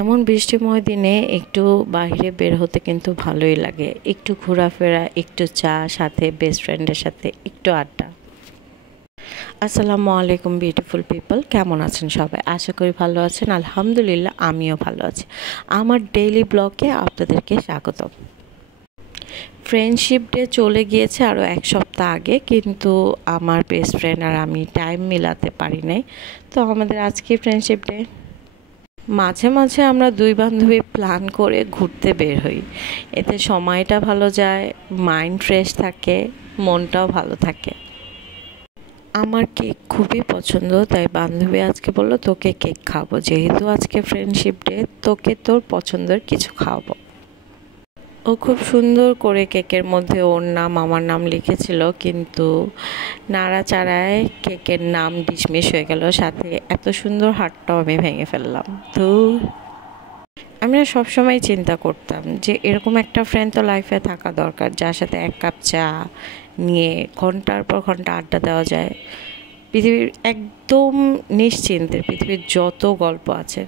এমন বৃষ্টিময় দিনে একটু বাইরে বের হতে কিন্তু ভালোই লাগে। একটু ঘোরাফেরা, একটু চা, সাথে বেস্ট ফ্রেন্ডের সাথে একটু আড্ডা। আসসালামু আলাইকুম বিউটিফুল পিপল, কেমন আছেন সবাই? আশা করি ভালো আছেন। আলহামদুলিল্লাহ, আমিও ভালো আছি। আমার ডেইলি ব্লগে আপনাদেরকে স্বাগতম। ফ্রেন্ডশিপ ডে চলে গিয়েছে আরও এক সপ্তাহ আগে, কিন্তু আমার বেস্ট ফ্রেন্ড আর আমি টাইম মেলাতে পারি নাই। তো আমাদের আজকে ফ্রেন্ডশিপ ডে। মাঝে মাঝে আমরা দুই বান্ধবী প্ল্যান করে ঘুরতে বের হই। এতে সময়টা ভালো যায়, মাইন্ড ফ্রেশ থাকে, মনটাও ভালো থাকে। আমার কেক খুবই পছন্দ, তাই বান্ধবী আজকে বললো তোকে কেক খাবো, যেহেতু আজকে ফ্রেন্ডশিপ ডে, তোকে তোর পছন্দের কিছু খাওয়াবো। ও খুব সুন্দর করে কেকের মধ্যে ওর নাম আমার নাম লিখেছিল, কিন্তু নাড়াচাড়ায় কেকের নাম ডিসমিস হয়ে গেল, সাথে এত সুন্দর হাতটাও আমি ভেঙে ফেললাম। তো আমরা সবসময় চিন্তা করতাম যে এরকম একটা ফ্রেন্ড তো লাইফে থাকা দরকার, যার সাথে এক কাপ চা নিয়ে ঘন্টার পর ঘন্টা আড্ডা দেওয়া যায়। পৃথিবীর একদম নিশ্চিন্তের, পৃথিবীর যত গল্প আছে,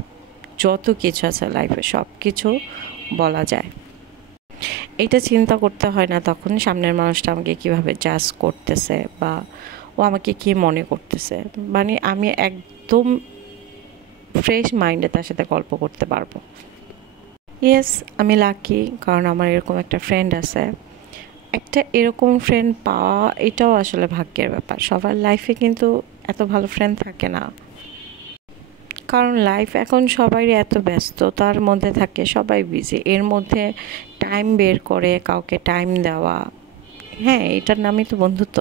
যত কিছু আছে লাইফে, সব কিছু বলা যায়। এইটা চিন্তা করতে হয় না তখন সামনের মানুষটা আমাকে কিভাবে জাজ করতেছে বা ও আমাকে কি মনে করতেছে। মানে আমি একদম ফ্রেশ মাইন্ডে তার সাথে গল্প করতে পারবো। ইয়েস, আমি লাকি, কারণ আমার এরকম একটা ফ্রেন্ড আছে। একটা এরকম ফ্রেন্ড পাওয়া এটাও আসলে ভাগ্যের ব্যাপার। সবার লাইফে কিন্তু এত ভালো ফ্রেন্ড থাকে না, কারণ লাইফ এখন সবারই এত ব্যস্ততার মধ্যে থাকে, সবাই বিজি। এর মধ্যে টাইম বের করে কাউকে টাইম দেওয়া, হ্যাঁ, এটার নামই তো বন্ধুত্ব।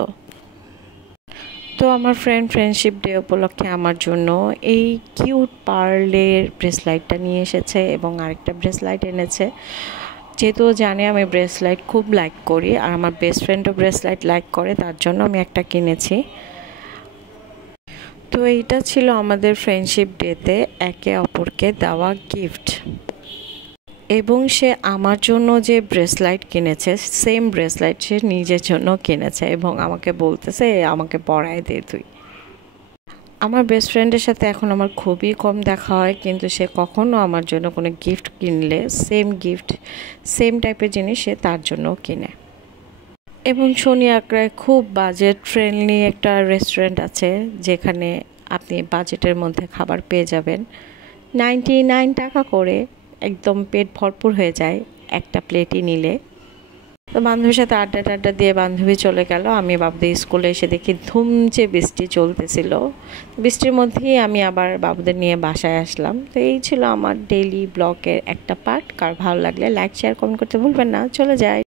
তো আমার ফ্রেন্ডশিপ ডে উপলক্ষে আমার জন্য এই কিউট পার্লের ব্রেসলাইটটা নিয়ে এসেছে এবং আরেকটা ব্রেসলাইট এনেছে। যেহেতু জানে আমি ব্রেসলাইট খুব লাইক করি, আর আমার বেস্ট ফ্রেন্ডও ব্রেসলাইট লাইক করে, তার জন্য আমি একটা কিনেছি। তো এইটা ছিল আমাদের ফ্রেন্ডশিপ ডেতে একে অপরকে দেওয়া গিফট। এবং সে আমার জন্য যে ব্রেসলাইট কিনেছে, সেম ব্রেসলাইট সে নিজের জন্য কিনেছে এবং আমাকে বলতেছে আমাকে পরায় দে তুই। আমার বেস্ট ফ্রেন্ডের সাথে এখন আমার খুবই কম দেখা হয়, কিন্তু সে কখনো আমার জন্য কোনো গিফট কিনলে সেম টাইপের জিনিস সে তার জন্যও কিনে। এবং শনি আঁকড়ায় খুব বাজেট ফ্রেন্ডলি একটা রেস্টুরেন্ট আছে, যেখানে আপনি বাজেটের মধ্যে খাবার পেয়ে যাবেন 99 টাকা করে। একদম পেট ভরপুর হয়ে যায় একটা প্লেটই নিলে। তো বান্ধবীর সাথে আড্ডা টাড্ডা দিয়ে বান্ধবী চলে গেল। আমি বাবুদের স্কুলে এসে দেখি ধুমচে বৃষ্টি চলতেছিল। বৃষ্টির মধ্যেই আমি আবার বাবুদের নিয়ে বাসায় আসলাম। তো এই ছিল আমার ডেইলি ব্লগের একটা পার্ট। কার ভালো লাগলে লাইক, শেয়ার, কমেন্ট করতে ভুলবেন না। চলে যায়।